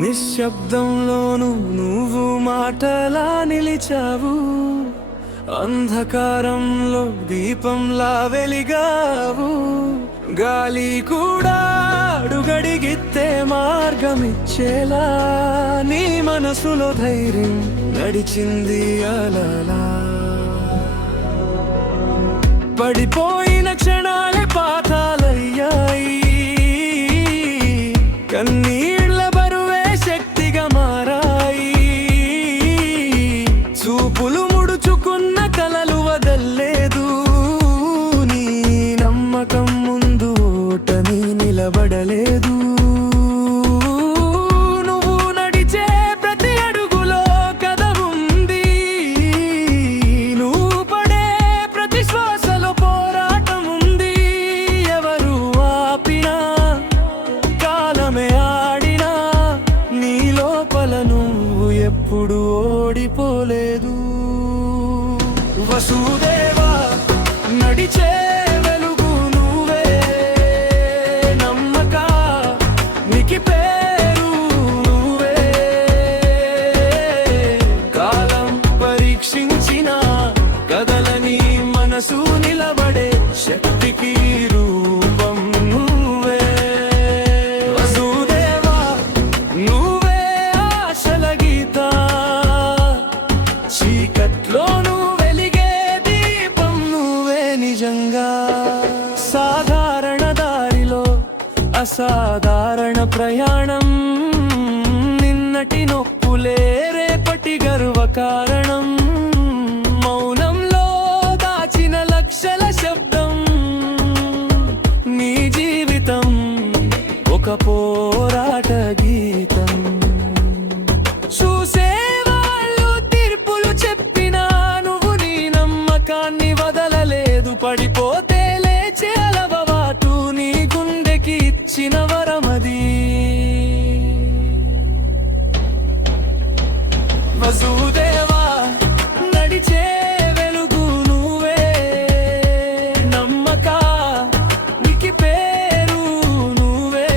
నిశ్శబ్దంలోను నువ్వు మాటలా నిలిచావు, అంధకారంలో దీపంలా వెలిగావు. గాలి కూడా అడుగడిగితే మార్గమిచ్చేలా నీ మనసులో ధైర్యం నడిచింది అలలా. పడిపోయిన క్షణాలే పాతాలయ్యాయి, కన్నీళ్ల బరువే శక్తిగా మారాయి. చూపులు ముడుచుకున్న కలలు వదల్లేదు, నీ నమ్మకం ముందు ఓటమి నిలబడలేదు. ఎప్పుడు ఓడిపోలేదు. వసుదేవా నడిచే వెలుగు నువ్వే, నమ్మకానికి పేరు నువ్వే. కాలం పరీక్షించిన కదలని మనసు నిలబడే శక్తికి రూపం నువ్వే. వసుదేవా నువ్వే ఆశల గీత, చీకట్లోనూ వెలిగే దీపం నువ్వే నిజంగా. సాధారణ దారిలో అసాధారణ ప్రయాణం, నిన్నటి నొప్పులే రేపటి గర్వకారణం. మౌనంలో దాచిన లక్షల శబ్దం, నీ జీవితం ఒక పోరాట గీతం. చూసేవాళ్ళు తీర్పులు చెప్పినా నువ్వు నీ నమ్మకాన్ని వదలలేదు. పడిపోతే లేచే అలవాటు నీ గుండెకి ఇచ్చిన వరమది. వసుదేవా నడిచే వెలుగు నువ్వే, నమ్మకానికి పేరు నువ్వే.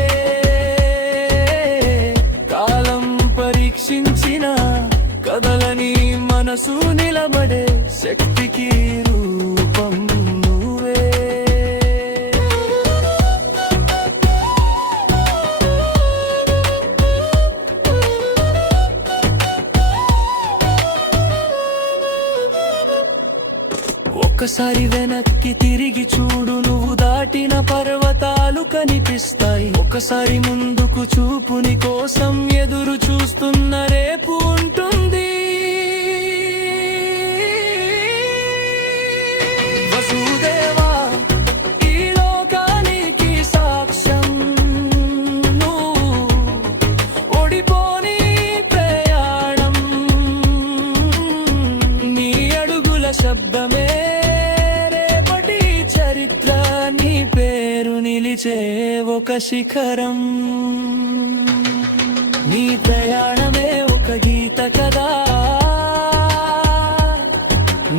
కాలం పరీక్షించిన కదలని మనసు నిలబడే శక్తికి రూపం నువ్వే. ఒక్కసారి వెనక్కి తిరిగి చూడు, నువ్వు దాటిన పర్వతాలు కనిపిస్తాయి. ఒకసారి ముందుకు చూపుని కోసం ఎదురు చూస్తున్న రేపు ఉంటుంది. వసుదేవా ఈ లోకానికి సాక్ష్యం నువ్వు, ఓడిపోని ప్రయాణం. నీ అడుగుల శబ్దమే రేపటి చరిత్ర, నీ పేరు నిలిచే ఒక శిఖరం. నీ ప్రయాణమే ఒక గీత కదా,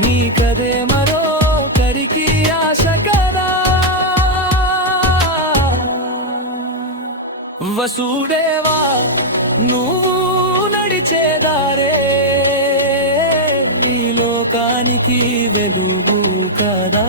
నీ కదే మరొకరికి ఆశ కదా. వసుదేవా నువ్వు నడిచేదారే ఈ లోకానికి వెలుగు కదా.